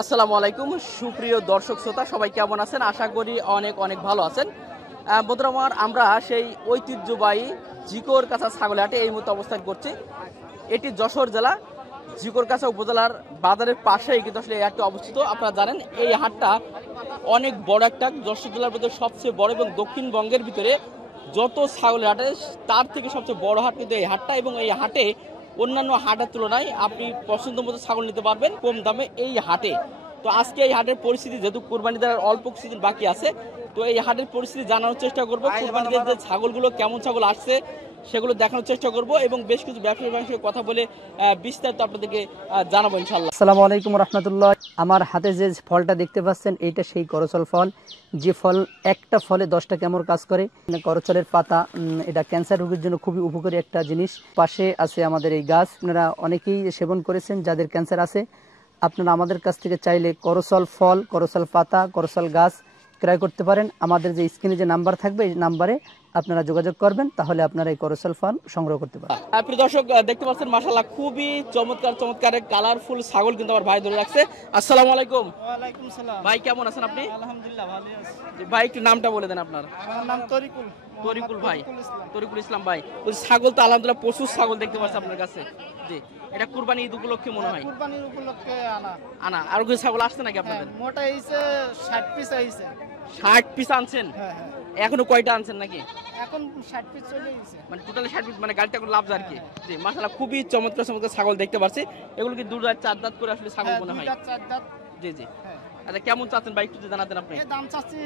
আসসালামু আলাইকুম সুপ্রিয় দর্শক শ্রোতা, সবাই কেমন আছেন? আশা করি অনেক অনেক ভালো আছেন। বন্ধুরা আমার, আমরা সেই ঐতিহ্যবাহী জিকরগাছা ছাগল হাটে এই মুহূর্তে অবস্থান করছি। এটি যশোর জেলা জিকরগাছা উপজেলার বাজারের পাশেই কিন্তু আসলে এই হাটটি অবস্থিত। আপনারা জানেন এই হাটটা অনেক বড় একটা, যশোর জেলার মধ্যে সবচেয়ে বড় এবং দক্ষিণবঙ্গের ভিতরে যত ছাগলের হাটে তার থেকে সবচেয়ে বড় হাট কিন্তু এই হাটটা। এবং এই হাটে অন্যান্য হাটের তুলনায় আপনি পছন্দ মতো ছাগল নিতে পারবেন কম দামে এই হাটে। তো আজকে এই হাটের পরিস্থিতি, যেহেতু কুরবানি দেওয়ার অল্প কিছুদিন বাকি আছে, তো এই হাটের পরিস্থিতি জানানোর চেষ্টা করবো। কুরবানিদের যে ছাগলগুলো কেমন ছাগল আসছে সেগুলো দেখানোর চেষ্টা করব এবং বেশ কিছু ব্যবসায়ী সঙ্গে কথা বলে বিস্তারিত আপনাদেরকে জানাবো ইনশাল্লাহ। আসসালামু আলাইকুম রহমতুল্লাহ। আমার হাতে যে ফলটা দেখতে পাচ্ছেন এইটা সেই করচল ফল, যে ফল একটা ফলে 10টা কেমন কাজ করে। করচলের পাতা এটা ক্যান্সার রোগীর জন্য খুবই উপকারী একটা জিনিস। পাশে আছে আমাদের এই গাছ, আপনারা অনেকেই সেবন করেছেন যাদের ক্যান্সার আছে। আপনারা আমাদের কাছ থেকে চাইলে করচল ফল, করচল পাতা, করচল গাছ ক্রয় করতে পারেন। আমাদের যে স্ক্রিনে যে নাম্বার থাকবে এই নাম্বারে আপনারা যোগাযোগ করবেন, তাহলে আপনারা এই করচল ফল সংগ্রহ করতে পারেন। প্রিয় দর্শক দেখতে পাচ্ছেন মাশাআল্লাহ খুবই চমৎকার চমৎকার কালারফুল ছাগল কিন্তু আমার ভাই ধরে রাখছে। আসসালামু আলাইকুম। ওয়ালাইকুম সালাম। ভাই কেমন আছেন আপনি? আলহামদুলিল্লাহ ভালো আছি। ভাই একটু নামটা বলে দেন আপনার। আমার নাম তরিকুল। তরিকুল ভাই, তরিকুল ইসলাম ভাই। ওই ছাগল তো আলহামদুলিল্লাহ প্রচুর ছাগল দেখতে পাচ্ছি আপনার কাছে। জি, এটা কুরবানি ঈদ উপলক্ষে মনে হয় কুরবানির উপলক্ষে আনা। আর কিছু ছাগল আসছে নাকি আপনাদের? মোটা হইছে 60 পিস হইছে। 60 পিস আনছেন? হ্যাঁ। এখনো কয়টা আনছেন নাকি? এখন 60 পিস চলে গেছে। মানে টোটালি 60 পিস, মানে গাড়িটা এখন লাভ আর কি। জি মাশাআল্লাহ খুবই চমৎকার চমৎকার ছাগল দেখতে পাচ্ছি। এগুলো কি 2 দাঁত 4 দাঁত করে আসলে ছাগল মনে হয়? 2 দাঁত 4 দাঁত। জি। আচ্ছা কেমন চাচ্ছেন ভাই একটু জানাতেন আপনি? এই দাম চাচ্ছি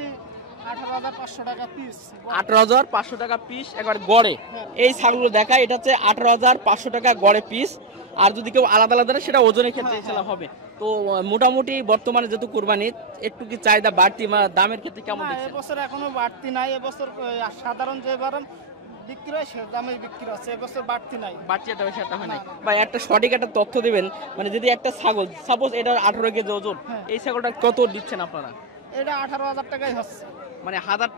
18,500 টাকা পিস। 18,500 টাকা পিস একবার গড়ে। এই ছাগলগুলো দেখা, এটা হচ্ছে 18,500 টাকা গড়ে পিস। আর যদি কেউ আলাদা আলাদা নেয় সেটা ওজনের ক্ষেত্রে ইনশাআল্লাহ হবে। তো মোটামুটি বর্তমানে যেহেতু কুরবানি একটু কি চাহিদা বাড়তি, দামের ক্ষেত্রে কেমন দেখছেন? এবছর এখনো বাড়তি নাই। এবছর সাধারণ যে বারণ বিক্রি হয় সে দামে বিক্রি হচ্ছে, এবছর বাড়তি নাই। বাড়তি একটা বেশি একটা হয় নাই ভাই। একটা সঠিক একটা তথ্য দিবেন, মানে যদি একটা ছাগল সাপোজ এটা 18 কেজি ওজন, এই ছাগলটা কত দিচ্ছেন আপনারা? এটা 18,000 টাকাই হচ্ছে। মানে 1000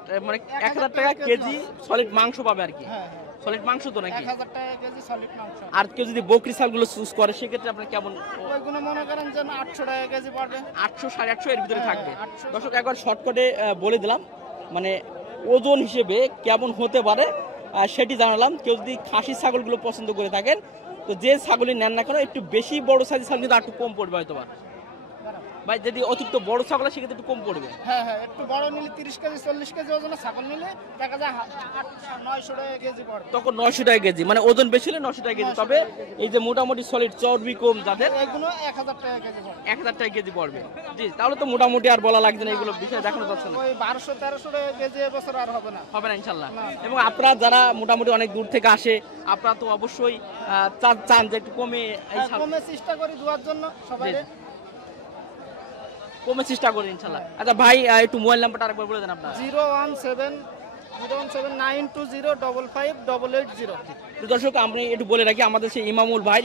টাকা কেজি সলিড মাংস পাবে আর কি। হ্যাঁ। সলিড মাংস তো নাকি? 1000 টাকা কেজি সলিড মাংস। আর কেউ যদি বকরি ছাগলগুলো চুজ করে সেক্ষেত্রে আপনার কেমন? ওইগুলো মনে করেন যে 800 টাকা কেজি পড়বে। 800 850 এর ভিতরে থাকবে। 800 দর্শক একবার শর্টকাটে বলে দিলাম, মানে ওজন হিসেবে কেমন হতে পারে সেটি জানালাম। কেউ যদি খাসি ছাগলগুলো পছন্দ করে থাকেন, তো যে ছাগলই নেন না কেন একটু বেশি বড় সাইজের ছাগল কিন্তু একটু কম পড়বে হয়তো ভাই। যদি অতিরিক্ত বড় ছাগল সেক্ষেত্রে একটু কম পড়বে। হ্যাঁ, একটু বড় নিলে 30 কেজি 40 কেজি ওজনের ছাগল নিলে দেখা যায় 900 টাকা কেজি পড়বে। তখন 900 টাকা কেজি, মানে ওজন বেশি হলে 900 টাকা কেজি। তবে এই যে মোটামুটি সলিড চর্বি কম যাদের, এগুলো 1000 টাকা কেজি পড়বে। 1000 টাকা কেজি পড়বে। জি, তাহলে তো মোটামুটি আর বলা লাগছে না, এগুলো বিষয় দেখানো যাচ্ছে না। ওই 1200-1300 টাকা কেজি এবছর আর হবে না ইনশাল্লাহ। এবং আপনারা যারা মোটামুটি অনেক দূর থেকে আসে, আপনারা তো অবশ্যই চান যে একটু কমে চেষ্টা করি দেওয়ার জন্য সবাই কমে চেষ্টা করি ইনশাল্লাহ। আচ্ছা ভাই একটু মোবাইল নাম্বারটা আরেকবার বলে দেন আপনার। 017-920-558880। দর্শক আমি একটু বলে রাখি, আমাদের সেই ইমামুল ভাই,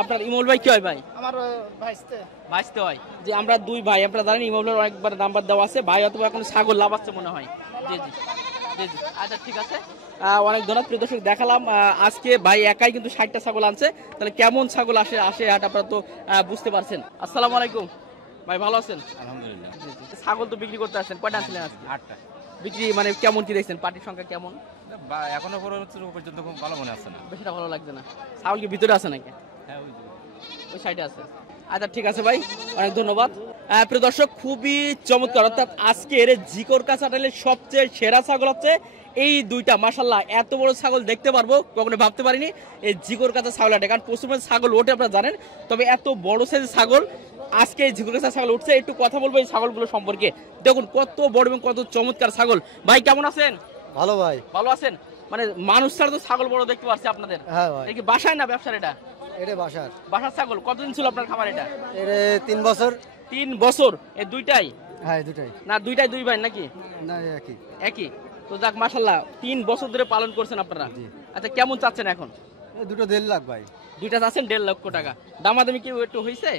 আপনার ইমামুল ভাই কি হয় ভাই? আমার ভাইস্তে হয়। যে আমরা দুই ভাই, আপনারা জানেন ইমামুলের অনেকবার নাম্বার দেওয়া আছে। ভাই অথবা এখন ছাগল লাভ আসছে মনে হয়। জি। আচ্ছা ঠিক আছে, অনেক ধন্যবাদ। প্রিয় দর্শক দেখালাম আজকে ভাই একাই কিন্তু 60টা ছাগল আনছে। তাহলে কেমন ছাগল আসে হাট আপনারা তো বুঝতে পারছেন। আসসালামু আলাইকুম ভাই, ভালো আছেন? আলহামদুলিল্লাহ। ছাগল তো বিক্রি করতে আসছেন, কয়টা আনছিলেন আজকে? 8টা। বিক্রি মানে কেমন কি দেখছেন? পার্টির সংখ্যা কেমন? এখনো পর্যন্ত খুব ভালো মনে আসছে না। বেশিটা ভালো লাগছে না। ছাগল কি ভিতরে আছে নাকি? হ্যাঁ, ওই সাইডে আছে। আচ্ছা ঠিক আছে ভাই, অনেক ধন্যবাদ। প্রিয় দর্শক খুবই চমৎকার, অর্থাৎ আজকের জিকরগাছা হাটের সবচেয়ে সেরা ছাগল হচ্ছে এই দুইটা। মাশাআল্লাহ এত বড় ছাগল দেখতে পারবো কখনো ভাবতে পারিনি এই জিকরগাছা ছাগল হাটে। কারণ পশ্চিমবঙ্গে ছাগল ওঠে আপনারা জানেন, তবে এত বড় সাইজের ছাগল আজকে এই জিকরগাছা ছাগল উঠছে। একটু কথা বলবো এই ছাগলগুলো সম্পর্কে। দেখুন কত বড় এবং কত চমৎকার ছাগল। ভাই কেমন আছেন? ভালো ভাই। ভালো আছেন? মানে মানুষ ছাড়া তো ছাগল বড় দেখতে পাচ্ছি আপনাদের। হ্যাঁ ভাই। কি বাসায় না ব্যবসার? এটা বাসার ছাগল। কতদিন ছিল আপনার খামার? এটা 3 বছর। 3 বছর। এই দুইটাই? হ্যাঁ দুটাই। না দুইটাই দুই ভাই নাকি? না একই। তো যাক মাশাআল্লাহ 3 বছর ধরে পালন করছেন আপনারা। আচ্ছা কেমন চাচ্ছেন এখন? দুটো 1.5 লাখ ভাই। দুইটা চাচ্ছেন 1.5 লক্ষ টাকা। দামাদামি কি একটু হয়েছে?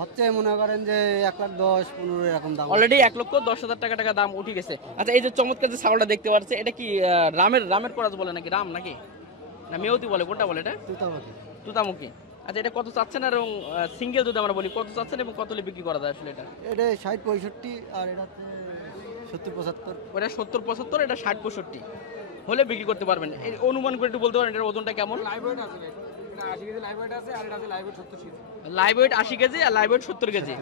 হচ্ছে মনে করেন যে 1,10,15 এরকম দাম। অলরেডি 1,10,000 টাকা দাম উঠে গেছে। আচ্ছা এই যে চমৎকার যে ছাগলটা দেখতে পাচ্ছি, এটা কি রামের করাজ বলে নাকি? রাম নাকি না মেয়তি বলে, কোনটা বলে এটা? তুতামুখী। তুতামুখী। আচ্ছা, এটা কত চাচ্ছেন আর সিঙ্গেল যদি আমরা বলি কত চাচ্ছেন এবং কত হলে বিক্রি করা যায় আসলে এটা? এটা 60-65 আর এটা 70-75। ওটা 70-75, এটা 60-65 হলে বিক্রি করতে পারবেন। এই অনুমান করে একটু বলতে পারেন এটার ওজনটা কেমন? লাইভ ওয়েট 80 কেজি আর লাইভ ওয়েট 70 কেজি।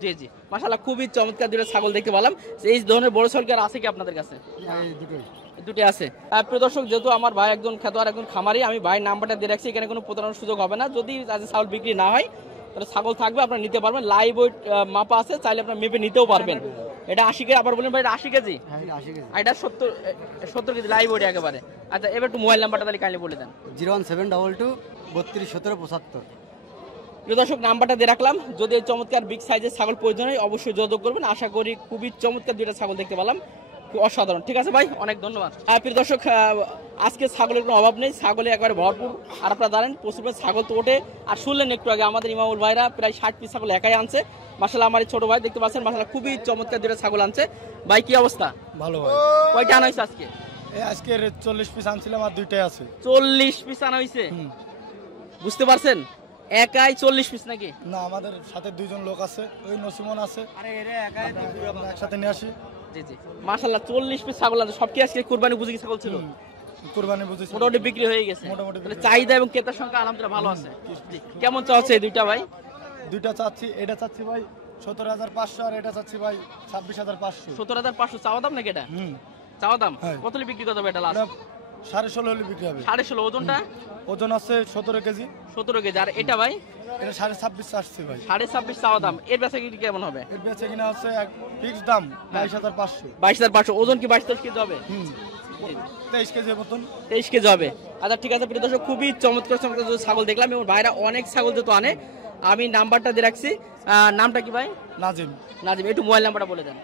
জি জি, মাশাআল্লাহ খুবই চমৎকার দুটো ছাগল দেখতে পেলাম। এই ধরনের বড় ছাগল কি আর আছে কি আপনাদের কাছে? দুটো আছে। প্রিয় দর্শক, যেহেতু আমার ভাই একজন খেলোয়াড় একজন খামারি, আমি ভাইয়ের নাম্বারটা দিয়ে রাখছি, এখানে কোনো প্রতারণার সুযোগ হবে না। যদি আজ ছাগল বিক্রি না হয় তাহলে ছাগল থাকবে, আপনারা নিতে পারবেন। লাইভ ওয়েট মাপা আছে, চাইলে আপনারা মেপে নিতেও পারবেন। এটা 80 কেজি, আবার বলেন ভাই এটা 80 কেজি, আর এটা 70 কেজি লাইভ ওয়েট একেবারে। আচ্ছা, এবার একটু মোবাইল নাম্বারটা তাহলে কাইন্ডলি বলে দেন। 01722 32 17 75। প্রিয় দর্শক, নাম্বারটা দিয়ে রাখলাম। যদি এই চমৎকার বিগ সাইজের ছাগল প্রয়োজন হয় অবশ্যই যোগাযোগ করবেন। আশা করি খুবই চমৎকার দুইটা ছাগল দেখতে পেলাম, খুব অসাধারণ। ঠিক আছে ভাই, অনেক ধন্যবাদ। প্রিয় দর্শক, আজকে ছাগলের কোনো অভাব নেই, ছাগলে একবারে ভরপুর। আর আপনারা জানেন প্রচুর ছাগল তো ওঠে। আর শুনলেন একটু আগে আমাদের ইমামুল ভাইরা প্রায় 60 পিস ছাগল একাই আনছে। মাশাআল্লাহ, আমার এই ছোট ভাই দেখতে পাচ্ছেন, মাশাআল্লাহ খুবই চমৎকার দুইটা ছাগল আনছে। ভাই কি অবস্থা? ভালো ভাই। কয়টা আনা হয়েছে আজকে? আজকে 40 পিস আনছিলাম আর দুইটাই আছে। 40 পিস আনা হয়েছে, বুঝতে পারছেন? একাই 40 পিস নাকি? না, আমাদের সাথে দুইজন লোক আছে, ওই নসিমন আছে। একসাথে নিয়ে আসি। জি জি, মাশাআল্লাহ 40 পিস ছাগল আনছে। সব কি আজকে কুরবানি উপযোগী ছাগল ছিল? কুরবানি বুঝেছি, মোটামুটি বিক্রি হয়ে গেছে। তাহলে চাহিদা এবং ক্রেতার সংখ্যা আলহামদুলিল্লাহ ভালো আছে। জি, কেমন চাচ্ছে এই দুইটা ভাই? দুইটা চাচ্ছি, এটা চাচ্ছি ভাই 17,500 আর এটা চাচ্ছি ভাই 26,500। 17,500 চাওয়া দাম নাকি এটা? চাওয়া দাম। কত হলে বিক্রি করতে হবে এটা লাস্ট? 16.5 হলে বিক্রি হবে। 16.5। ওজনটা? ওজন আছে 17 কেজি। 17 কেজি। আর এটা ভাই? এটা 26.5 চাচ্ছি ভাই। 26.5 চাওয়া দাম। এর বেচা কিনা কেমন হবে? এর বেচে কিনা হচ্ছে এক ফিক্স দাম 22,500। 22,500। ওজন কি 22-23 কেজি হবে? 23 কেজি মতন। 23 কেজি হবে। আচ্ছা ঠিক আছে প্রিয় দর্শক, খুবই চমৎকার চমৎকার ছাগল দেখলাম এবং ভাইরা অনেক ছাগল যেহেতু আনে, আমি নাম্বারটা দিয়ে রাখছি। নামটা কি ভাই? নাজিম। নাজিম, একটু মোবাইল নাম্বারটা বলে দেন।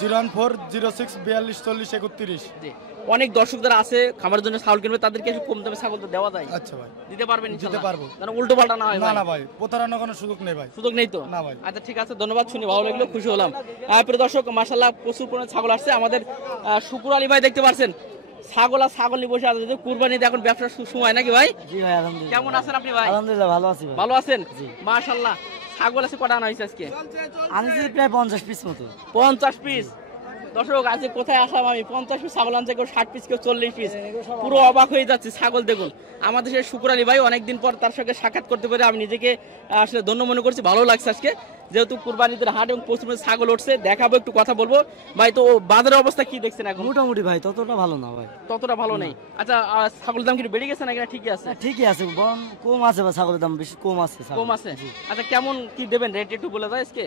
01406 42 40 31। জি, অনেক দর্শক যারা আছে খামারের জন্য ছাগল কিনবে তাদেরকে একটু কম দামে ছাগল তো দেওয়া যায়। আচ্ছা ভাই, দিতে পারবেন? দিতে পারবো। যেন উল্টো পাল্টা না হয়। না না ভাই, প্রতারণার কোনো সুযোগ নেই ভাই। সুযোগ নেই তো? না ভাই। আচ্ছা ঠিক আছে, ধন্যবাদ, শুনে ভালো লাগলো, খুশি হলাম। প্রিয় দর্শক, মাশাআল্লাহ প্রচুর পরিমাণে ছাগল আসছে। আমাদের শুকুর আলী ভাই দেখতে পাচ্ছেন ছাগল আর ছাগল নিয়ে বসে আছে। কুরবানিতে এখন ব্যবসার সময় নাকি ভাই? জি ভাই, আলহামদুলিল্লাহ। কেমন আছেন আপনি ভাই? আলহামদুলিল্লাহ ভালো আছি ভাই। ভালো আছেন? মাশাআল্লাহ। ছাগল আছে কটা আনা হয়েছে আজকে? আনছি প্রায় 50 পিস মতো। 50 পিস। দর্শক, আজকে কোথায় আসলাম আমি? 50 পিস ছাগল আনছে, কেউ 60 পিস, কেউ 40 পিস। পুরো অবাক হয়ে যাচ্ছে। ছাগল দেখুন, আমাদের সেই শুকুর আলী ভাই, অনেকদিন পর তার সঙ্গে সাক্ষাৎ করতে পেরে আমি নিজেকে আসলে ধন্য মনে করছি, ভালো লাগছে আজকে। যেহেতু কুরবানিদের হাট এবং প্রচুর ছাগল উঠছে, দেখাবো, একটু কথা বলবো। ভাই তো বাজারের অবস্থা কি দেখছেন এখন? মোটামুটি ভাই, ততটা ভালো না ভাই। ততটা ভালো নেই। আচ্ছা, ছাগলের দাম কি বেড়ে গেছে নাকি না ঠিকই আছে? ঠিকই আছে, বরং কম আছে ভাই, ছাগলের দাম বেশি কম আছে। কম আছে? আচ্ছা, কেমন কি দেবেন রেট একটু বলে দাও আজকে।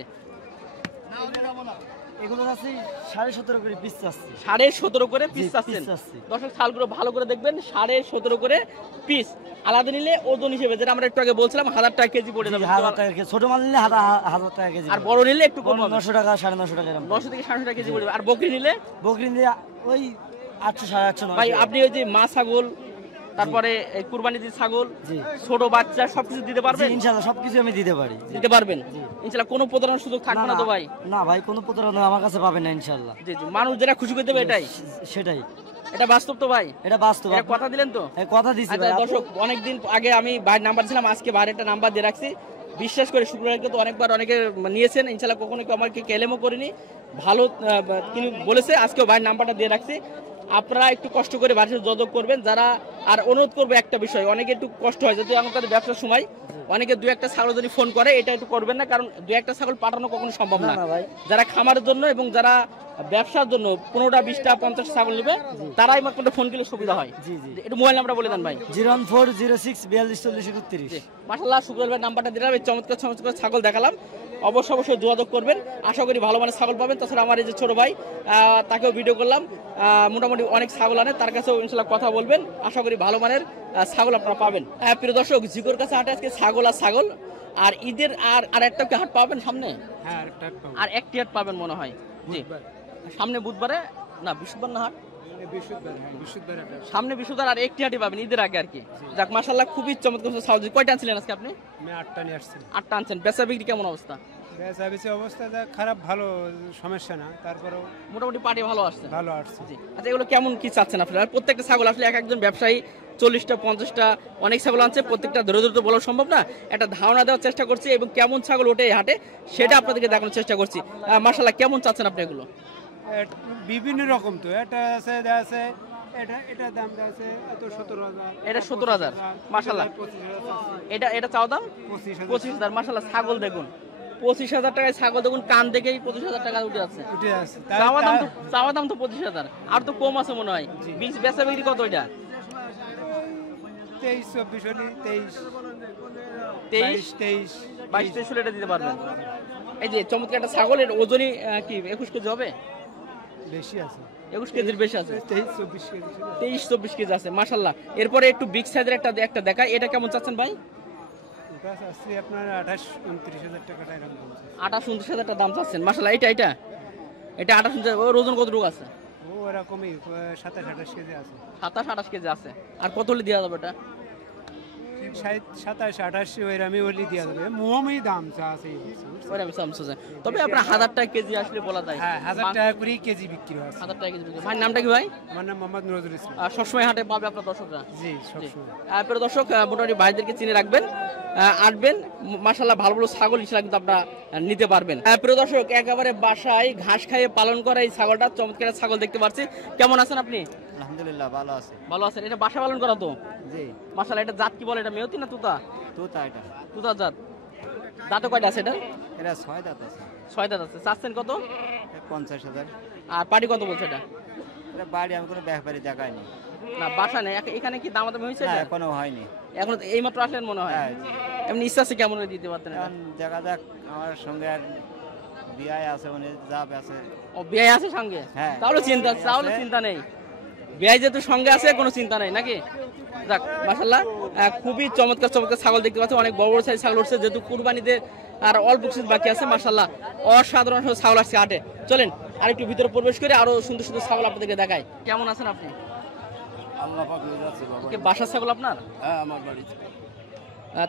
এগুলো আছে 17.5 করে পিস আছে। 17.5 করে পিস চাচ্ছেন? দর্শক, ছাগলগুলো ভালো করে দেখবেন, 17.5 করে পিস। আলাদা নিলে ওজন হিসেবে, যেটা আমরা একটু আগে বলছিলাম, 1000 টাকা কেজি পড়ে যাবে। 1000 টাকা কেজি, ছোট মাল নিলে 1000 টাকা কেজি, আর বড় নিলে একটু কম হবে, 900 টাকা 950 টাকা এরকম। 900 থেকে 950 টাকা কেজি পড়বে। আর বকরি নিলে? বকরি নিলে ওই 800 850। ভাই আপনি ওই যে মা ছাগল, তারপরে কুরবানি দিয়ে ছাগল, ছোট বাচ্চা সবকিছু দিতে পারবেন? ইনশাআল্লাহ সবকিছু আমি দিতে পারি। দিতে পারবেন ইনশাআল্লাহ? কোনো প্রতারণার সুযোগ থাকবে না তো ভাই? না ভাই, কোনো প্রতারণা আমার কাছে পাবেন না ইনশাআল্লাহ। জি জি, মানুষ যারা খুশি করে দেবে এটাই। সেটাই, এটা বাস্তব তো ভাই? এটা বাস্তব। এটা কথা দিলেন তো? কথা দিছি ভাই। দর্শক, অনেকদিন আগে আমি ভাইয়ের নাম্বার ছিলাম, আজকে ভাইয়ের একটা নাম্বার দিয়ে রাখছি। বিশ্বাস করে শুক্রবারকে তো অনেকবার অনেকে নিয়েছেন, ইনশাআল্লাহ কখনো কেউ আমাকে কেলেমও করিনি, ভালো তিনি বলেছে। আজকেও ভাইয়ের নাম্বারটা দিয়ে রাখছি, আপনারা একটু কষ্ট করে বাড়িতে যোগাযোগ করবেন। যারা, আর অনুরোধ করবো একটা বিষয়, অনেকে একটু কষ্ট হয় যদি আমাদের ব্যবসার সময় অনেকে 2-1টা ছাগল যদি ফোন করে, এটা একটু করবেন না, কারণ 2-1টা ছাগল পাঠানো কখনো সম্ভব না। যারা খামারের জন্য এবং যারা ব্যবসার জন্য 15টা 20টা 50 ছাগল নেবে, তারাই মাত্র ফোন দিলে সুবিধা হয়। একটু মোবাইল নাম্বারটা বলে দেন ভাই। 01406 42 40 31। মাশাআল্লাহ, শুক্রবার ভাই নাম্বারটা দিলাম। এই চমৎকার চমৎকার ছাগল দেখালাম, অবশ্যই যোগাযোগ করবেন। আশা করি ভালো মানের ছাগল পাবেন। তাছাড়া আমার এই যে ছোট ভাই, তাকেও ভিডিও করলাম, মোটামুটি অনেক ছাগল আনে, তার কাছেও ইনশাআল্লাহ কথা বলবেন। আশা করি ভালো মানের ছাগল আপনারা পাবেন। প্রিয় দর্শক, জিকোর কাছে হাটে আজকে ছাগল আর ছাগল। আর ঈদের আর একটা হাট পাবেন সামনে? আর একটি হাট পাবেন মনে হয়। জি, সামনে বুধবারে না বৃহস্পতিবার না হাট? সামনে বৃহস্পতিবার আর একটি হাটই পাবেন ঈদের আগে আর কি। যাক, মাশাআল্লাহ খুবই চমৎকার ছাগল। কয়টা আনছিলেন আজকে আপনি? 8টা নিয়ে আসছি। 8টা আনছেন। বেচা বিক্রি কেমন অবস্থা? বেচা অবস্থা খারাপ, ভালো সমস্যা না, তারপরেও মোটামুটি পাটি ভালো আসছে। ভালো আসছে। জি। আচ্ছা, এগুলো কেমন কি চাচ্ছেন আপনারা? প্রত্যেকটা ছাগল আসলে এক একজন ব্যবসায়ী 40টা 50টা অনেক ছাগল আনছে, প্রত্যেকটা ধরে ধরে তো বলা সম্ভব না, একটা ধারণা দেওয়ার চেষ্টা করছি এবং কেমন ছাগল ওঠে এই হাটে সেটা আপনাদেরকে দেখানোর চেষ্টা করছি। মাশাআল্লাহ, কেমন চাচ্ছেন আপনি এগুলো? বিভিন্ন রকম তো, এটা আছে দেয়া আছে, এটা দাম দেয়া আছে এত 17,000, এটা 17,000 মাশাআল্লাহ। 25,000, এটা চাওয়া দাম 25,000 25,000 মাশাআল্লাহ। ছাগল দেখুন 25,000 টাকায় ছাগল দেখুন, কান দেখেই 25,000 টাকা উঠে আছে। উঠে আছে। চাওয়া দাম তো 25,000, আর তো কম আছে মনে হয়। বেচা বিক্রি কত এটা? 23, 24 হলে 23, 23, 23, 22 এটা দিতে পারবেন। এই যে চমৎকার একটা ছাগলের ওজনই কি 21 কেজি হবে? বেশি আছে, 21 কেজির বেশি আছে, 23, 24 কেজি ছিল। 23-24 কেজি আছে মাশাআল্লাহ। এরপরে একটু বিগ সাইজের একটা দেখায়, এটা কেমন চাচ্ছেন ভাই? ওটা আছে আপনার 28-29,000 টাকা এরকম দাম আছে। 28-29,000 টাকা দাম চাচ্ছেন মাশাআল্লাহ। এটা 28-29,000। ওর ওজন কতটুকু আছে? ও এরকমই 27-28 কেজি আছে। 27-28 কেজি আছে। আর কত হলে দেওয়া যাবে এটা? 27-28 ওইরকমই হলে দেওয়া যাবে, মুহমই দাম চা আছে। ওরা আমি সামসুজে। তবে আপনার 1000 টাকা কেজি আসলে বলা যায়। হ্যাঁ, 1000 টাকা করে কেজি বিক্রি হয়। 1000 টাকা কেজি বিক্রি। ভাই নামটা কি ভাই? আমার নাম মোহাম্মদ নজরুল ইসলাম। সবসময় হাটে পাবে আপনার দর্শকরা? জি, সবসময়। প্রিয় দর্শক, মোটামুটি ভাইদেরকে চিনে রাখবেন, আসবেন, মাশাআল্লাহ ভালো ভালো ছাগল ইনশাআল্লাহ কিন্তু আপনারা নিতে পারবেন। প্রিয় দর্শক, একেবারে বাসায় ঘাস খাইয়ে পালন করা এই ছাগলটা, চমৎকার ছাগল দেখতে পাচ্ছি। কেমন আছেন আপনি? আলহামদুলিল্লাহ ভালো আছে। ভালো আছেন। এটা বাসা পালন করা তো? জি, মাশাআল্লাহ। এটা জাত কি বলে? এটা মেয়তি না তুতা? তোতা এটা। তুতা জাত। দাঁতে কয়টা আছে এটা? এটা 6 দাঁত আছে। 6 দাঁত আছে। চাচ্ছেন কত? 50,000। আর পাটি কত বলছে এটা? এটা বাড়ি আমি কোনো ব্যাপারই দেখাইনি। না, বাসা নেই এখানে। কি দামাদামি হয়েছে না, এটা? এখনো হয়নি। এখন এই মাত্র আসলেন মনে হয়। হ্যাঁ, এমনি ইচ্ছা আছে কেমন হলে দিতে পারতেন এটা? এখন দেখা যাক, আমার সঙ্গে আর বিয়ে আছে, উনি যাবে আছে। ও, বিয়ে আছে সঙ্গে? হ্যাঁ। তাহলে চিন্তা নেই। বিয়ে যেহেতু সঙ্গে আছে, কোনো চিন্তা নেই নাকি? যাক মাশাআল্লাহ, খুবই চমৎকার ছাগল দেখতে পাচ্ছি। অনেক বড় বড় সাইজ ছাগল উঠছে, যেহেতু কুরবানিতে আর অল্প কিছু বাকি আছে। মাশাআল্লাহ, অসাধারণ ছাগল আসছে হাটে। চলেন আর একটু ভিতরে প্রবেশ করে আরো সুন্দর সুন্দর ছাগল আপনাদেরকে দেখাই। কেমন আছেন আপনি? আল্লাহ পাক নিয়ে যাচ্ছে বাবা। কি বাসার ছাগল আপনার? হ্যাঁ, আমার বাড়িতে।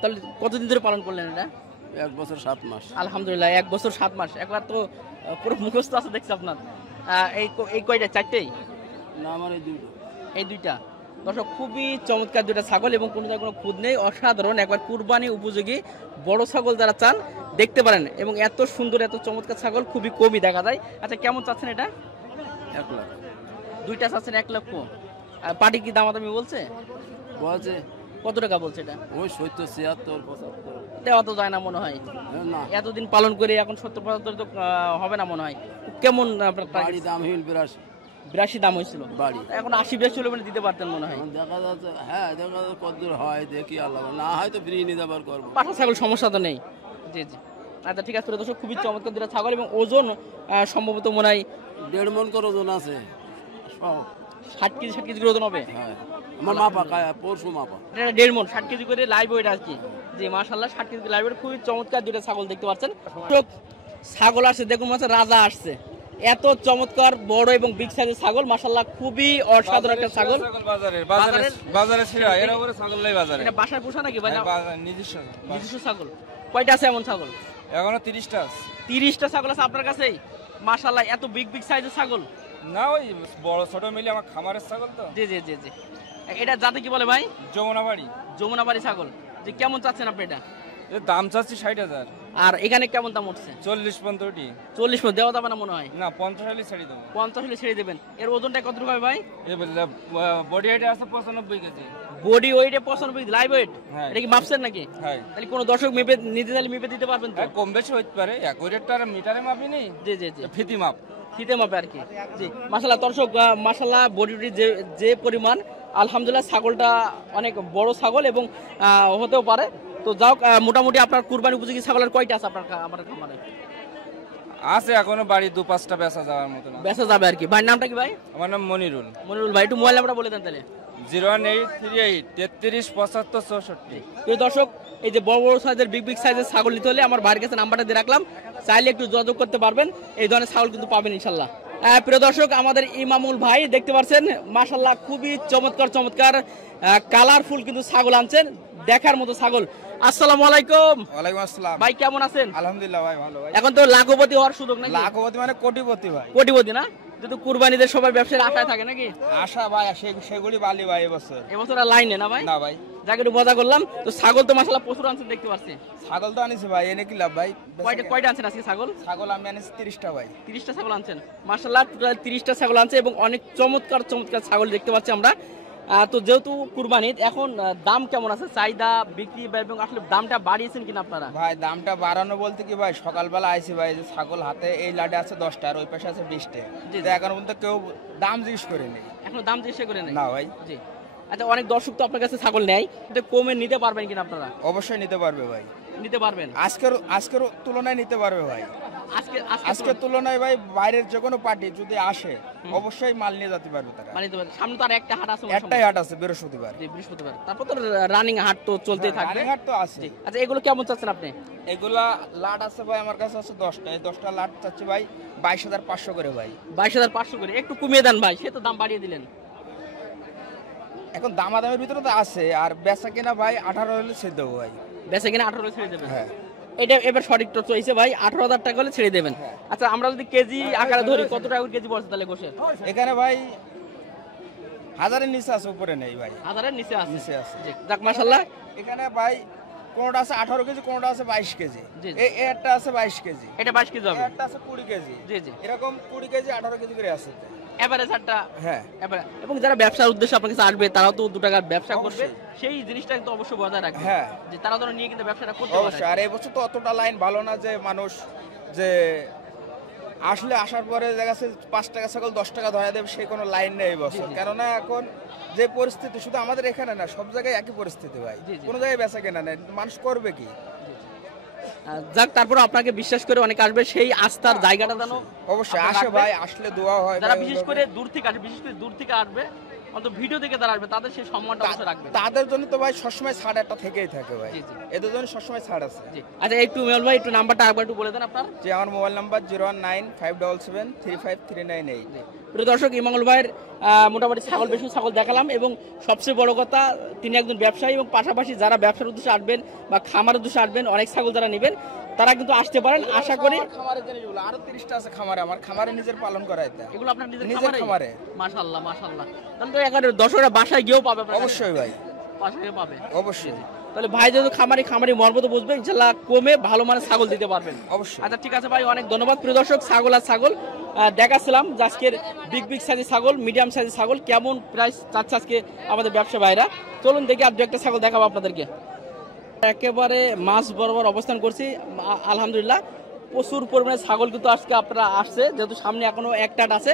তাহলে কতদিন ধরে পালন করলেন এটা? 1 বছর 7 মাস। আলহামদুলিল্লাহ, 1 বছর 7 মাস। একবার তো পুরো মুখস্থ আছে দেখছি আপনার। এই কয়টা? 4টেই? না, আমার এই দুটো। এই দুইটা। দর্শক, খুবই চমৎকার দুইটা ছাগল এবং কোনো জায়গায় কোনো খুদ নেই। অসাধারণ, একবার কুরবানি উপযোগী বড় ছাগল যারা চান দেখতে পারেন। এবং এত সুন্দর এত চমৎকার ছাগল খুবই কমই দেখা যায়। আচ্ছা, কেমন চাচ্ছেন এটা? 1 লাখ। দুইটা চাচ্ছেন 1 লক্ষ। আর পাটি কি দামাদামি বলছে? বলছে কত টাকা বলছে এটা? ওই 70, 76, 75। দেওয়া তো যায় না মনে হয়। না, এতদিন পালন করে এখন 70-75 তো হবে না মনে হয়। কেমন আপনার বাড়ি দাম হইল 82 দাম হয়েছিল বাড়ি। এখন 80-82 হলে মানে দিতে পারতেন মনে হয়। এখন দেখা যাচ্ছে, হ্যাঁ দেখা যাচ্ছে কতদূর হয়, দেখি আল্লাহ, না হয় তো ফ্রি নিতে আবার করবো। পাঠা ছাগল সমস্যা তো নেই। জি জি। আচ্ছা, ঠিক আছে দর্শক, খুবই চমৎকার দুটো ছাগল এবং ওজন সম্ভবত মনে হয় 1.5 মণ করে ওজন আছে সব। 60 কেজি করে ওজন হবে। হ্যাঁ, আমার মাপা পরশু মাপা। এটা 1.5 মণ, 60 কেজি করে লাইভ ওয়েট আর কি। জি মাশাআল্লাহ, 60 কেজি লাইভ ওয়েট। খুবই চমৎকার দুটো ছাগল দেখতে পাচ্ছেন। ছাগল আসছে দেখুন, রাজা আসছে। এত চমৎকার বড় এবং বিগ সাইজের ছাগল মাশাআল্লাহ, খুবই অসাধারণ একটা ছাগল। বাজারে ছিড়া এর উপরে ছাগল নাই বাজারে। এটা বাসায় পোষা নাকি ভাই? নিজস্ব ছাগল। কয়টা আছে এমন ছাগল? এখনো 30টা আছে। 30টা ছাগল আছে আপনার কাছেই? মাশাআল্লাহ, এত বিগ সাইজের ছাগল। না, ওই বড় ছোট মিলে আমার খামারের ছাগল তো। জি জি জি জি। এটা জাতে কি বলে ভাই? যমুনাবাড়ি ছাগল। যে কেমন চাচ্ছেন আপনি এটা? এর দাম চাচ্ছি 60,000। আর এখানে কেমন দাম উঠছে? 40-45টি। 40 মধ্যে দেওয়া যাবে না মনে হয়? না, 50 হলে ছেড়ে দেবো। 50 হলে ছেড়ে দেবেন। এর ওজনটা কতটুকু হবে ভাই? বডি হাইট আছে 95 কেজি। বডি ওয়েটে 95 লাইভ ওয়েট। হ্যাঁ। এটা কি মাপছেন নাকি? হ্যাঁ। তাহলে কোন দর্শক মেপে নিতে চাইলে মেপে দিতে পারবেন তো? কম বেশি হতে পারে, অ্যাকুরেট আর মিটারে মাপি নেই। জি জি জি। ফিতি মাপ। ফিতে মাপে আর কি। জি মাশাআল্লাহ দর্শক, মাশাআল্লাহ বডিটি যে পরিমাণ, আলহামদুলিল্লাহ ছাগলটা অনেক বড় ছাগল এবং হতেও পারে। তো যাও, মোটামুটি আপনার কুরবানি উপযোগী ছাগলের কয়টা আছে আপনার খামারে? আছে এখনো বাড়ি 2-5টা বেচা যাওয়ার মতো না। বেচা যাবে আর কি। ভাই নামটা কি ভাই? আমার নাম মনিরুল। মনিরুল ভাই, একটু মোবাইল নাম্বারটা বলে দেন তাহলে। 01838 33 75 64। প্রিয় দর্শক, এই যে বড় বড় সাইজের বিগ সাইজের ছাগল নিতে হলে আমার ভাইয়ের কাছে নাম্বারটা দিয়ে রাখলাম, চাইলে একটু যোগাযোগ করতে পারবেন। এই ধরনের ছাগল কিন্তু পাবেন ইনশাল্লাহ। প্রিয় দর্শক, আমাদের ইমামুল ভাই দেখতে পাচ্ছেন মাশাআল্লাহ খুবই চমৎকার কালারফুল কিন্তু ছাগল আনছেন, দেখার মতো ছাগল। আসসালামু আলাইকুম। ওয়ালাইকুম আসসালাম। ভাই কেমন আছেন? আলহামদুলিল্লাহ ভাই, ভালো ভাই। এখন তো লাখপতি হওয়ার সুযোগ নাকি? লাখপতি মানে কোটিপতি ভাই। কোটিপতি না? যেহেতু কুরবানিদের সবাই ব্যবসার আশায় থাকে নাকি? আশা ভাই, সেগুলি বালি ভাই এবছর। এবছর আর লাইনে না ভাই? না ভাই, যাকে একটু মজা করলাম। তো ছাগল তো মাশাআল্লাহ প্রচুর আনছেন দেখতে পাচ্ছি। ছাগল তো আনিছি ভাই, এনে কি লাভ ভাই? কয়টা আনছেন আজকে ছাগল? ছাগল আমি আনিছি 30টা ভাই। 30টা ছাগল আনছেন মাশাআল্লাহ, টোটাল 30টা ছাগল আনছে এবং অনেক চমৎকার চমৎকার ছাগল দেখতে পাচ্ছি আমরা। তো যেহেতু কুরবানি এখন দাম কেমন আছে, চাহিদা বিক্রি এবং আসলে দামটা বাড়িয়েছেন কিনা আপনারা? ভাই দামটা বাড়ানো বলতে কি ভাই, সকালবেলা আইছি ভাই, যে ছাগল হাতে এই লাডে আছে 10টা আর ওই পাশে আছে 20টা। জি, তো এখন পর্যন্ত কেউ দাম জিজ্ঞেস করেনি। এখন দাম জিজ্ঞেস করে নেই না ভাই। জি। আচ্ছা, অনেক দর্শক তো আপনার কাছে ছাগল নেয়, কিন্তু কমে নিতে পারবেন কিনা আপনারা? অবশ্যই নিতে পারবে ভাই, নিতে পারবেন আজকের তুলনায় নিতে পারবে ভাই। আজকের তুলনায় ভাই বাইরের যে কোনো পার্টি যদি আসে অবশ্যই মাল নিয়ে যেতে পারবে তারা। মানে নিতে পারবেন। সামনে তো আর একটা হাট আছে, একটাই হাট আছে বৃহস্পতিবার। জি, বৃহস্পতিবার। তারপর তো রানিং হাট তো চলতেই থাকবে। রানিং হাট তো আছে। জি। আচ্ছা, এগুলো কেমন চাচ্ছেন আপনি? এগুলা লাট আছে ভাই, আমার কাছে আছে 10টা। এই 10টা লাট চাচ্ছি ভাই 22,500 করে ভাই। 22,500 করে। একটু কমিয়ে দেন ভাই, সে তো দাম বাড়িয়ে দিলেন। এখন দামাদামের ভিতরে তো আছে, আর বেচা কিনা ভাই 18 হলে ছেড়ে দেবো ভাই। বেচে কিনা 18 ছেড়ে দেবেন? হ্যাঁ। এটা এবার সঠিক তো চলছে ভাই, 18,000 টাকা হলে ছেড়ে দেবেন। আচ্ছা, আমরা যদি কেজি আকারে ধরি কত টাকা করে কেজি পড়ছে তাহলে গোশের? এখানে ভাই 1000-এর নিচে আছে, উপরে নেই ভাই। 1000-এর নিচে আছে? নিচে আছে। জি, যাক মাশাআল্লাহ। এখানে ভাই কোনটা আছে 18 কেজি, কোনটা আছে 22 কেজি। জি, জি। এই একটা আছে 22 কেজি, এটা 22 কেজি হবে। একটা আছে 20 কেজি। জি, জি। এরকম 20 কেজি 18 কেজি করে আছে। এভারেজ হাটটা। হ্যাঁ। এবং যারা ব্যবসার উদ্দেশ্যে আপনার কাছে আসবে তারাও তো 2 টাকার ব্যবসা করবে, অবশ্যই। সেই জিনিসটা কিন্তু অবশ্যই বজায় রাখবে। হ্যাঁ। যে তারা যেন নিয়ে কিন্তু ব্যবসাটা করতে পারে। অবশ্যই। আর এই বছর তো অতটা লাইন ভালো না যে মানুষ যে আসলে আসার পরে দেখা যাচ্ছে 5 টাকা ছাগল 10 টাকা ধরা দেবে, সেই কোনো লাইন নেই এই বছর। কেননা এখন যে পরিস্থিতি, শুধু আমাদের এখানে না, সব জায়গায় একই পরিস্থিতি ভাই। জি, জি। কোনো জায়গায় বেচা কেনা নেই, মানুষ করবে কি? যাক, তারপর আপনাকে বিশ্বাস করে অনেক আসবে, সেই আস্থার জায়গাটা যেন অবশ্যই আপনারা আসে রাখবেন। ভাই, আসলে দোয়া হয় যারা ভাই বিশেষ ওইভাবে। করে দূর থেকে আসবে, বিশেষ করে দূর থেকে আসবে, অন্তত ভিডিও দেখে যারা আসবে তাদের সেই সম্মানটা অবশ্যই রাখবেন। তাদের জন্য তো ভাই সবসময় ছাড় একটা থেকেই থাকে ভাই। জি, জি। এদের জন্য সবসময় ছাড় আছে। জি। আচ্ছা, একটু মেল ভাই একটু নাম্বারটা একবার একটু বলে দেন আপনার। যে আমার মোবাইল নাম্বার 01957735398। প্রিয় দর্শক, ইমামুল ভাইয়ের মোটামুটি ছাগল বেশি ছাগল দেখালাম, এবং সবচেয়ে বড় কথা তিনি একজন ব্যবসায়ী, এবং পাশাপাশি যারা ব্যবসার উদ্দেশ্যে আসবেন বা খামারের উদ্দেশ্যে আসবেন, অনেক ছাগল যারা নেবেন তারা কিন্তু আসতে পারেন। আশা করি খামারের জিনিসগুলো আরো 30টা আছে খামারে, আমার খামারে নিজের পালন করা এটা। এগুলো আপনার নিজের নিজের খামারে। মাশাআল্লাহ মাশাআল্লাহ। তাহলে তো এখানে দর্শকরা বাসায় গিয়েও পাবে আপনার কাছে? অবশ্যই ভাই, বাসায় গিয়ে পাবে। অবশ্যই। তাহলে ভাই যেহেতু খামারি মর্ম তো বুঝবে, ইনশাআল্লাহ কমে ভালো মানের ছাগল দিতে পারবেন। অবশ্যই। আচ্ছা, ঠিক আছে ভাই, অনেক ধন্যবাদ। প্রিয় দর্শক, ছাগল আর ছাগল দেখাচ্ছিলাম যে আজকের বিগ সাইজের ছাগল, মিডিয়াম সাইজের ছাগল কেমন প্রাইস চাচ্ছে আজকে আমাদের ব্যবসা ভাইরা। চলুন দেখি আর দু একটা ছাগল দেখাবো আপনাদেরকে। একেবারে মাছ বরাবর অবস্থান করছি, আলহামদুলিল্লাহ প্রচুর পরিমাণে ছাগল কিন্তু আজকে আপনারা আসছে, যেহেতু সামনে এখনো একটা হাট আছে,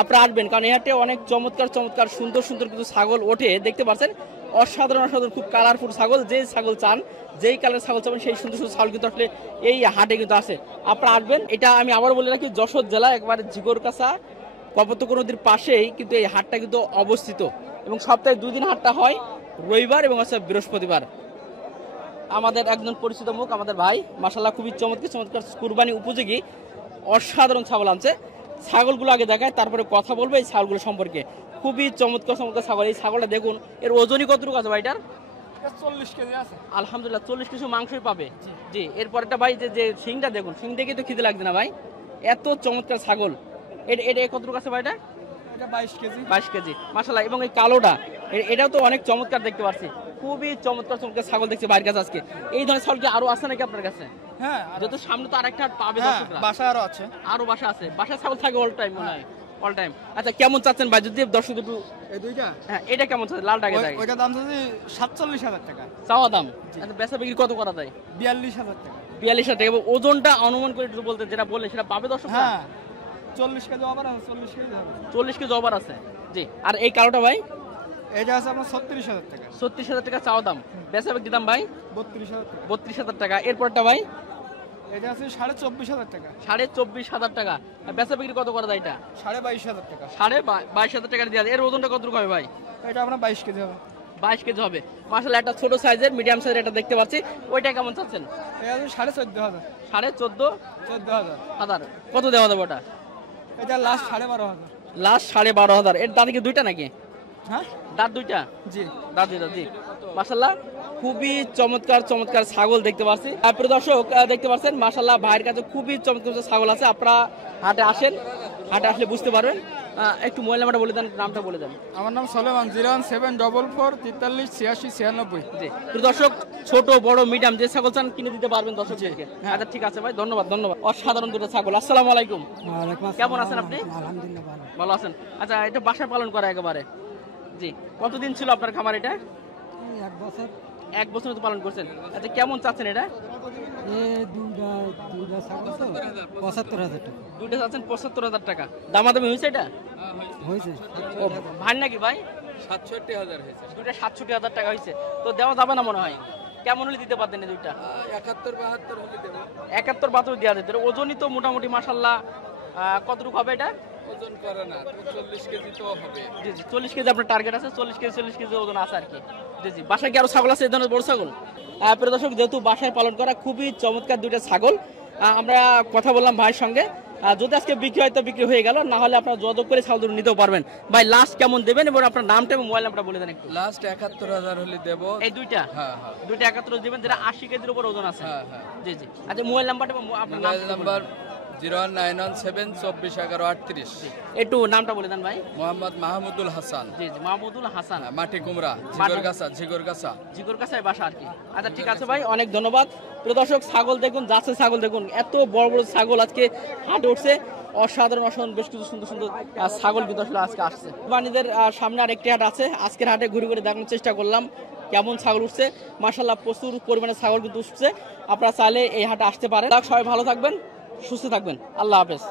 আপনারা আসবেন, কারণ এই হাটে অনেক চমৎকার চমৎকার সুন্দর সুন্দর কিন্তু ছাগল ওঠে, দেখতে পাচ্ছেন অসাধারণ অসাধারণ খুব কালারফুল ছাগল। যে ছাগল চান, যেই কালার ছাগল চাবেন সেই সুন্দর সুন্দর ছাগল কিন্তু আসলে এই হাটে কিন্তু আছে, আপনারা আসবেন। এটা আমি আবার বলে রাখি, যশোর জেলা একবারে জিগরকাছা কপোতাক্ষ নদীর পাশেই কিন্তু এই হাটটা কিন্তু অবস্থিত, এবং সপ্তাহে 2 দিন হাটটা হয়, রবিবার এবং বৃহস্পতিবার। আমাদের একজন পরিচিত মুখ আমাদের ভাই, মাশাআল্লাহ খুবই চমৎকার চমৎকার কুরবানি উপযোগী অসাধারণ ছাগল আনছে। ছাগলগুলো আগে দেখায়, তারপরে কথা বলবো এই ছাগলগুলো সম্পর্কে। খুবই চমৎকার চমৎকার ছাগল। এই ছাগলটা দেখুন, এর ওজনই কতটুকু আছে ভাইটার? 40 কেজি আছে। আলহামদুলিল্লাহ 40 কেজি মাংসই পাবে। জি। এরপরটা ভাই যে শিংটা দেখুন, শিং দেখে তো খিদে লাগছে না ভাই, এত চমৎকার ছাগল। এটা কতটুকু আছে ভাইটা? এটা 22 কেজি। 22 কেজি মাশাআল্লাহ। এবং এই কালোটা, এটাও তো অনেক চমৎকার দেখতে পাচ্ছি, খুবই চমৎকার চমৎকার ছাগল দেখছি ভাইয়ের কাছে আজকে। এই ধরনের ছাগল কি আরো আছে নাকি আপনার কাছে? হ্যাঁ, যেহেতু সামনে তো আরেকটা হাট পাবে দর্শকরা। বাসা আরো আছে। আরো বাসা আছে, বাসা ছাগল থাকে অল টাইম মনে হয়, অল টাইম। আচ্ছা, কেমন চাচ্ছেন ভাই যদি দর্শক একটু? এই দুইটা? হ্যাঁ, এটা কেমন চাচ্ছেন? লালটাকে দেয় ওইটা দাম আছে 47,000 টাকা। চাওয়া দাম। আচ্ছা, বেচা বিক্রি কত করা যায়? 42,000 টাকা। 42,000 টাকা। এবং ওজনটা অনুমান করে একটু বলতে, যেটা বললে সেটা পাবে দর্শকরা? হ্যাঁ, 40 কেজি আবার আছে, 40 কেজি হবে। 40 কেজি ওভার আছে। জি। আর এই কালোটা ভাই? এটা আছে আপনার 36,000 টাকা। 36,000 টাকা চাওয়া দাম, বেচা বিক্রি দাম ভাই 32,000 টাকা। 32,000 টাকা। এরপরটা ভাই? এটা আছে 24,500 টাকা। 24,500 টাকা। বেচা বিক্রি কত করা যায় এটা? 22,500 টাকা। 22,500 টাকা দিয়ে। এর ওজনটা কতটুকু হবে ভাই? এটা আপনার 22 কেজি হবে। 22 কেজি হবে মাশাআল্লাহ। একটা ছোট সাইজের মিডিয়াম সাইজের এটা দেখতে পাচ্ছি, ওইটা কেমন চাচ্ছেন? এটা আছে 14,500। 14,500 কত দেওয়া যাবে ওটা? এটা লাস্ট 12,500। লাস্ট 12,500। এর দাঁত কি দুইটা নাকি? হ্যাঁ, দাঁত দুইটা? জি। দাঁত দুইটা। জি মাশাআল্লাহ খুবই চমৎকার চমৎকার ছাগল দেখতে পাচ্ছি। প্রিয় দর্শক দেখতে পাচ্ছেন মাশাআল্লাহ ভাইয়ের কাছে খুবই চমৎকার ছাগল আছে। আপনারা হাটে আসেন, হাটে আসলে বুঝতে পারবেন। একটু মোবাইল নাম্বারটা বলে দেন, নামটা বলে দেন। আমার নাম সলেমান, 01744438696। জি প্রিয় দর্শক, ছোট বড় মিডিয়াম যে ছাগল চান কিনে দিতে পারবেন দর্শকদেরকে। আচ্ছা ঠিক আছে ভাই, ধন্যবাদ ধন্যবাদ। অসাধারণ দুটো ছাগল। আসসালামু আলাইকুম। কেমন আছেন আপনি? আলহামদুলিল্লাহ ভালো। ভালো আছেন। আচ্ছা এটা বাসায় পালন করা একেবারে? জি। কতদিন ছিল আপনার খামার এটা? 1 বছর। 1 বছর তো পালন করছেন। আচ্ছা কেমন চাচ্ছেন এটা? দুইটা ছাগল তো 75,000 টাকা দুইটা চাচ্ছেন 75,000 টাকা। দামাদামি হয়েছে এটা? হয়েছে। ও ভাই নাকি ভাই? 67,000 হয়েছে। দুইটা 67,000 টাকা হয়েছে। তো দেওয়া যাবে না মনে হয়? কেমন হলে দিতে পারতেন এই দুইটা? 71-72 হলে দেবো। 71-72 দেওয়া যেত। ওজনই তো মোটামুটি মাশাআল্লাহ কতটুকু হবে এটা? ওজন করে না, 40 কেজি তো হবে। জি জি 40 কেজি আপনার টার্গেট আছে। 40 কেজি ওজন আছে আর কি। জি জি। বাসায় কি আরো ছাগল আছে এই ধরনের বড় ছাগল? প্রিয় দর্শক, যেহেতু বাসায় পালন করা খুবই চমৎকার দুইটা ছাগল, আমরা কথা বললাম ভাইয়ের সঙ্গে। যদি আজকে বিক্রি হয় তো বিক্রি হয়ে গেল, না হলে আপনারা যোগাযোগ করে ছাগল দুটো নিতেও পারবেন। ভাই লাস্ট কেমন দেবেন এবং আপনার নামটা এবং মোবাইল নাম্বারটা বলে দেন একটু। লাস্ট 71,000 হলে দেবো। এই দুইটা? হ্যাঁ হ্যাঁ। দুইটা 71 দিবেন, যেটা 80 কেজির উপর ওজন আছে। হ্যাঁ হ্যাঁ। জি জি। আচ্ছা মোবাইল নাম্বারটা এবং আপনার মোবাইল নাম্বার 01917241138। একটু নামটা বলে দেন ভাই। মোহাম্মদ মাহমুদুল হাসান। জি জি মাহমুদুল হাসান, মাটি কুমড়া, ঝিগরগাছা। কাছায় বাসা আর কি। আচ্ছা ঠিক আছে ভাই, অনেক ধন্যবাদ। প্রিয় দর্শক, ছাগল দেখুন, যাচ্ছে ছাগল দেখুন, এত বড় বড় ছাগল আজকে হাটে উঠছে। অসাধারণ অসাধারণ বেশ কিছু সুন্দর সুন্দর ছাগল কিন্তু আসলে আজকে আসছে। কুরবানিদের সামনে আরেকটি হাট আছে, আজকের হাটে ঘুরে ঘুরে দেখানোর চেষ্টা করলাম কেমন ছাগল উঠছে। মাশাআল্লাহ প্রচুর পরিমাণে ছাগল কিন্তু উঠছে। আপনারা চাইলে এই হাটে আসতে পারেন। সবাই ভালো থাকবেন, সুস্থ থাকবেন। আল্লাহ হাফেজ।